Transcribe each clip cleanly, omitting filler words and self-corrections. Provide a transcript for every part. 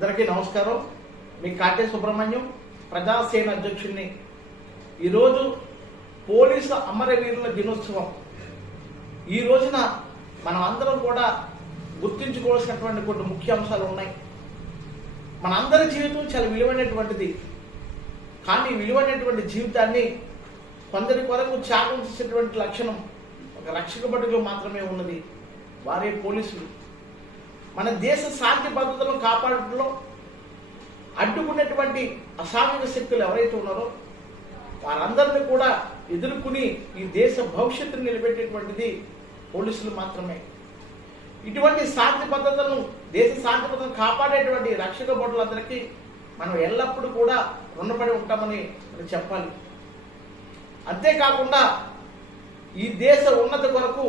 అందరికీ నమస్కారం. మీ కాటే సుబ్రహ్మణ్యం, ప్రజాసేన అధ్యక్షుడిని. ఈరోజు పోలీసు అమరవీరుల దినోత్సవం. ఈ రోజున మనం అందరం కూడా గుర్తించుకోవాల్సినటువంటి కొన్ని ముఖ్య అంశాలు ఉన్నాయి. మన అందరి జీవితం చాలా విలువైనటువంటిది. కానీ విలువైనటువంటి జీవితాన్ని కొందరి కొరకు త్యాగం చేసేటువంటి లక్షణం ఒక రక్షక భటులు మాత్రమే ఉన్నది. వారే పోలీసులు. మన దేశ శాంతి భద్రతలను కాపాడటంలో అడ్డుకునేటువంటి అసాంఘిక శక్తులు ఎవరైతే ఉన్నారో వారందరినీ కూడా ఎదుర్కొని ఈ దేశ భవిష్యత్తును నిలబెట్టేటువంటిది పోలీసులు మాత్రమే. ఇటువంటి శాంతి భద్రతలను, దేశ శాంతి భద్రతను కాపాడేటువంటి రక్షక భటులందరికీ మనం ఎల్లప్పుడూ కూడా రుణపడి ఉంటామని చెప్పాలి. అంతేకాకుండా ఈ దేశ ఉన్నతి కొరకు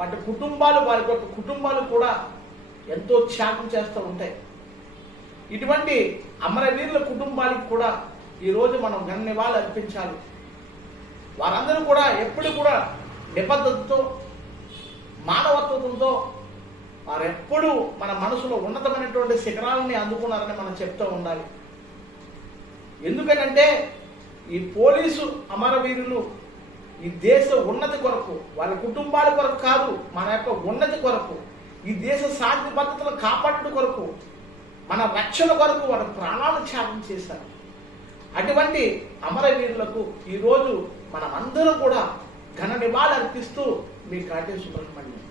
వారి కుటుంబాలు కూడా ఎంతో త్యాగం చేస్తూ ఉంటాయి. ఇటువంటి అమరవీరుల కుటుంబాలకు కూడా ఈరోజు మనం ఘన నివాళులు అర్పించాలి. వారందరూ కూడా ఎప్పుడు కూడా నిబద్ధతతో, మానవత్వంతో వారెప్పుడు మన మనసులో ఉన్నతమైనటువంటి శిఖరాలని అందుకున్నారని మనం చెప్తూ ఉండాలి. ఎందుకనంటే ఈ పోలీసు అమరవీరులు ఈ దేశ ఉన్నతి కొరకు, వాళ్ళ కుటుంబాల కొరకు కాదు, మన యొక్క ఉన్నతి కొరకు, ఈ దేశ శాంతి భద్రతలు కాపాడటం కొరకు, మన రక్షణ కొరకు వారి ప్రాణాలను త్యాగం చేశారు. అటువంటి అమరవీరులకు ఈరోజు మనం అందరం కూడా ఘన నివాళులు అర్పిస్తూ మీ కాటే సుబ్రహ్మణ్యం.